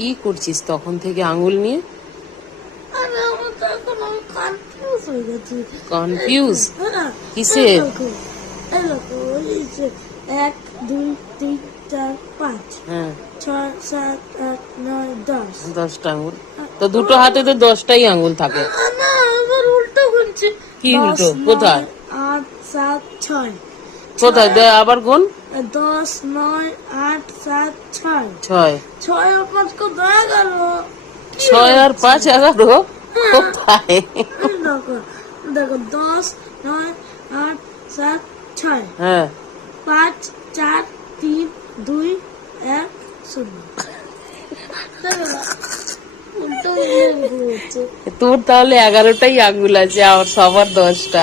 কি করছিস তখন থেকে আঙুল নিয়ে? কনফিউজ কিসের? 1 2 3 4 5 হ্যাঁ 6 7 8 9 10 10টা আঙুল তো দুটো হাতে তো 10টাই আঙুল থাকে। না আবার উল্টো গুনছে। কি উল্টো? কোথায়? 8 7 6 কোথায় দে আবার গুন। 10 9 8 7 6 6 6 আর 5 কত 11। 6 আর 5 11। কোথায়? দেখো দেখো 10 9 8 7 6 হ্যাঁ 5 4 3 2 1 0। উল্টো হচ্ছে। তোর তাহলে 11টাই আঙুল আছে আর সবার 10টা।